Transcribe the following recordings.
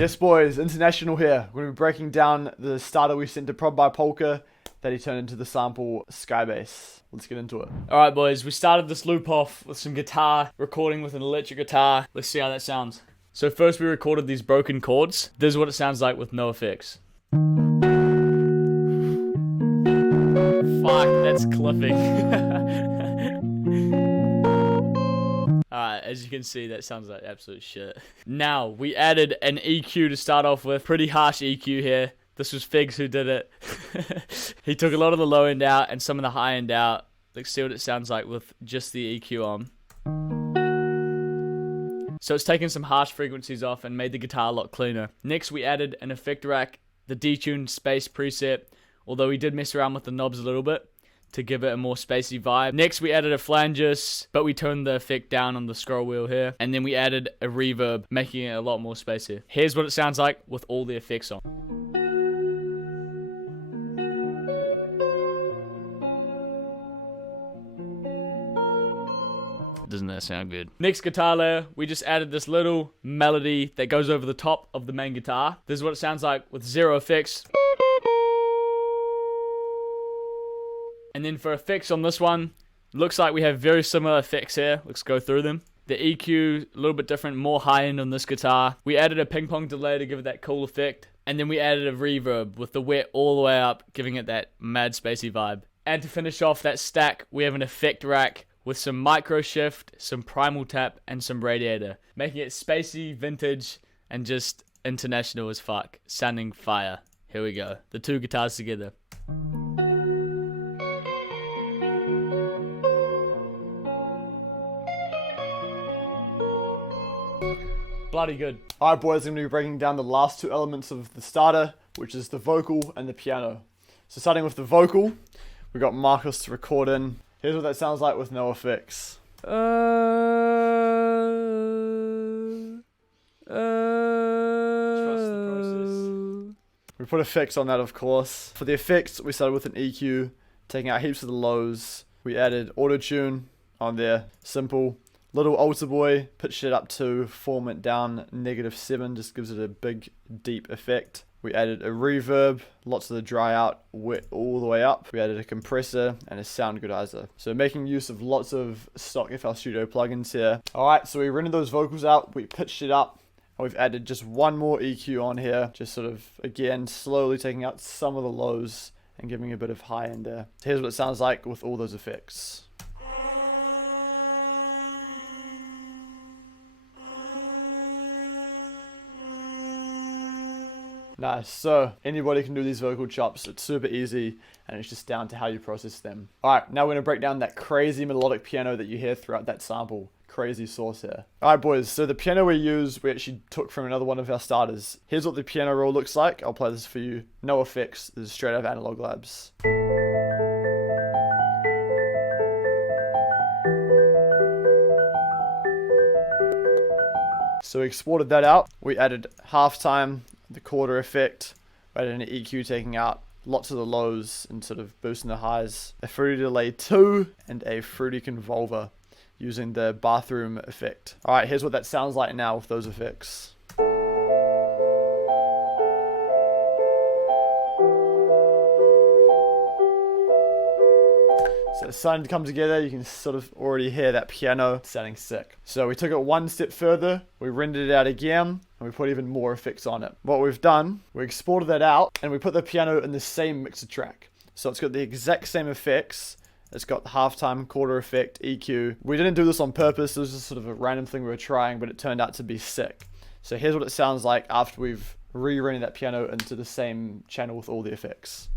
Yes, boys, International here. We're going to be breaking down the starter we sent to Prod by Polka that he turned into the sample Skybase. Let's get into it. Alright, boys, we started this loop off with some guitar, recording with an electric guitar. Let's see how that sounds. So first we recorded these broken chords. This is what it sounds like with no effects. Fuck, that's clipping. Alright, as you can see, that sounds like absolute shit. Now, we added an EQ to start off with. Pretty harsh EQ here. This was Figs who did it. He took a lot of the low end out and some of the high end out. Let's see what it sounds like with just the EQ on. So it's taken some harsh frequencies off and made the guitar a lot cleaner. Next, we added an effect rack, the detune space preset, although we did mess around with the knobs a little bit to give it a more spacey vibe. Next, we added a flanges, but we turned the effect down on the scroll wheel here. And then we added a reverb, making it a lot more spacey. Here's what it sounds like with all the effects on. Doesn't that sound good? Next guitar layer, we just added this little melody that goes over the top of the main guitar. This is what it sounds like with zero effects. And then for effects on this one, looks like we have very similar effects here. Let's go through them. The EQ, a little bit different, more high end on this guitar. We added a ping pong delay to give it that cool effect. And then we added a reverb with the wet all the way up, giving it that mad spacey vibe. And to finish off that stack, we have an effect rack with some micro shift, some primal tap, and some radiator, making it spacey, vintage, and just international as fuck, sounding fire. Here we go, the two guitars together. Bloody good. Alright, boys, I'm going to be breaking down the last two elements of the starter, which is the vocal and the piano. So starting with the vocal, we got Marcus to record in. Here's what that sounds like with no effects. Trust the process. We put effects on that, of course. For the effects, we started with an EQ, taking out heaps of the lows. We added auto-tune on there, simple. Little altar boy, pitched it up to, form it down -7, just gives it a big, deep effect. We added a reverb, lots of the dry out, wet all the way up. We added a compressor and a sound goodizer. So making use of lots of stock FL Studio plugins here. Alright, so we rendered those vocals out, we pitched it up, and we've added just one more EQ on here. Just sort of, again, slowly taking out some of the lows and giving a bit of high end there. So here's what it sounds like with all those effects. Nice, so anybody can do these vocal chops. It's super easy and it's just down to how you process them. Alright, now we're going to break down that crazy melodic piano that you hear throughout that sample. Crazy sauce here. Alright, boys, so the piano we use, we actually took from another one of our starters. Here's what the piano roll looks like. I'll play this for you. No effects, this is straight out of Analog Labs. So we exported that out. We added halftime, the quarter effect, we added an EQ taking out lots of the lows and sort of boosting the highs, a fruity delay 2, and a fruity convolver using the bathroom effect. Alright, here's what that sounds like now with those effects. So it's starting to come together. You can sort of already hear that piano sounding sick. So we took it one step further, we rendered it out again, and we put even more effects on it. What we've done, we exported that out, and we put the piano in the same mixer track. So it's got the exact same effects. It's got the halftime, quarter effect, EQ. We didn't do this on purpose. It was just sort of a random thing we were trying, but it turned out to be sick. So here's what it sounds like after we've re-rendered that piano into the same channel with all the effects.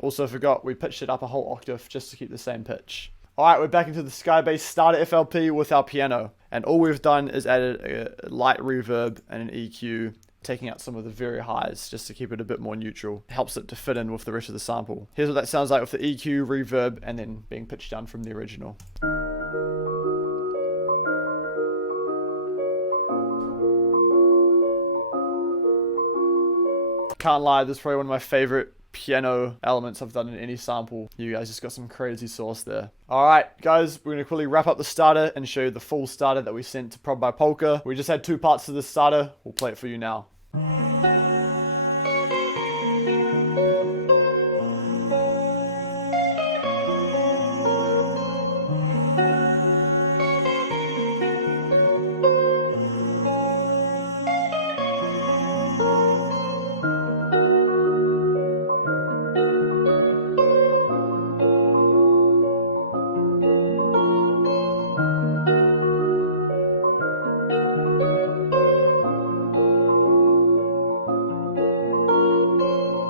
Also forgot we pitched it up a whole octave just to keep the same pitch. Alright, we're back into the Skybase starter FLP with our piano. And all we've done is added a light reverb and an EQ, taking out some of the very highs just to keep it a bit more neutral. It helps it to fit in with the rest of the sample. Here's what that sounds like with the EQ, reverb, and then being pitched down from the original. Can't lie, this is probably one of my favorite piano elements I've done in any sample. You guys just got some crazy sauce there. Alright guys, we're going to quickly wrap up the starter and show you the full starter that we sent to Prod by Polka. We just had 2 parts to this starter. We'll play it for you now.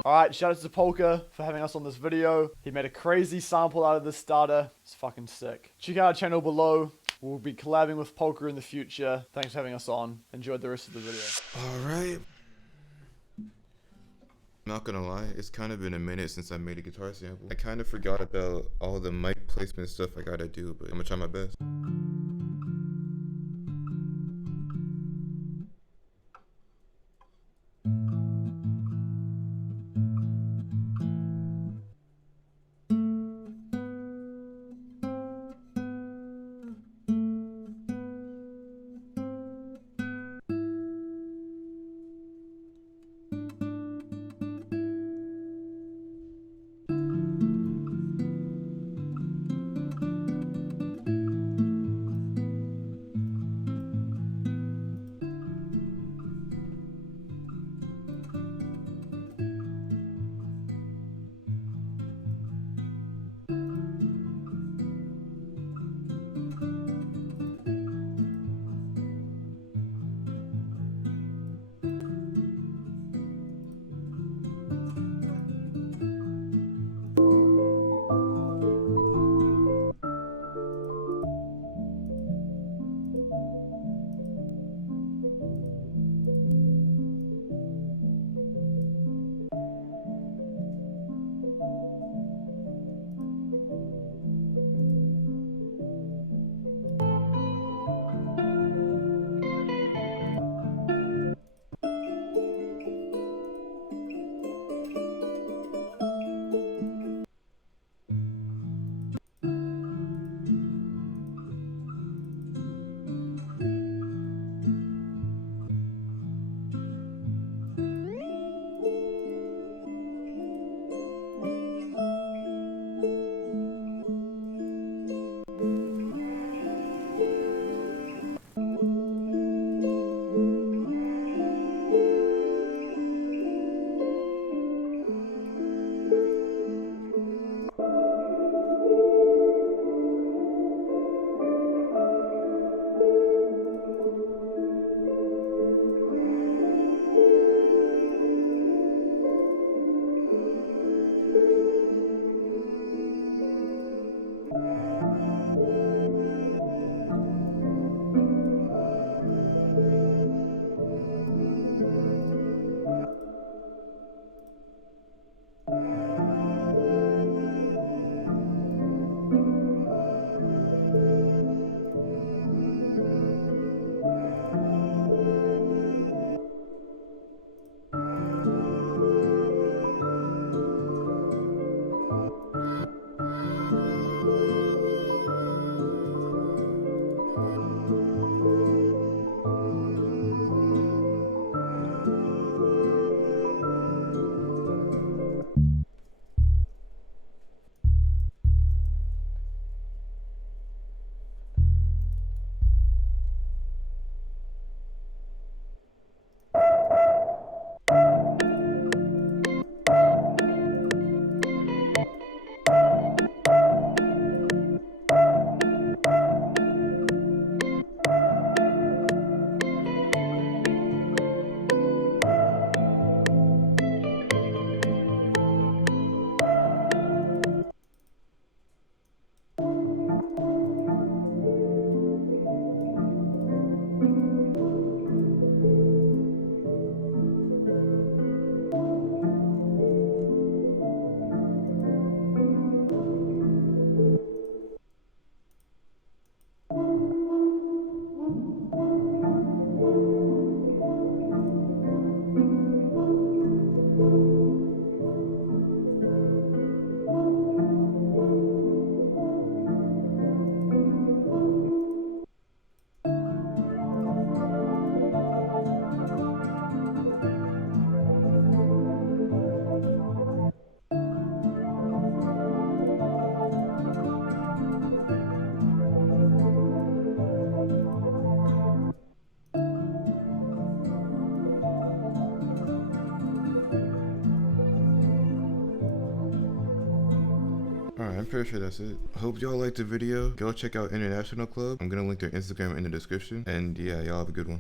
Alright, shout out to Polka for having us on this video. He made a crazy sample out of this starter. It's fucking sick. Check out our channel below. We'll be collabing with Polka in the future. Thanks for having us on. Enjoyed the rest of the video. Alright. Not gonna lie, it's kind of been a minute since I made a guitar sample. I kind of forgot about all the mic placement stuff I gotta do, but I'm gonna try my best. Alright, I'm pretty sure that's it. Hope y'all liked the video. Go check out Internxtional Club. I'm gonna link their Instagram in the description. And yeah, y'all have a good one.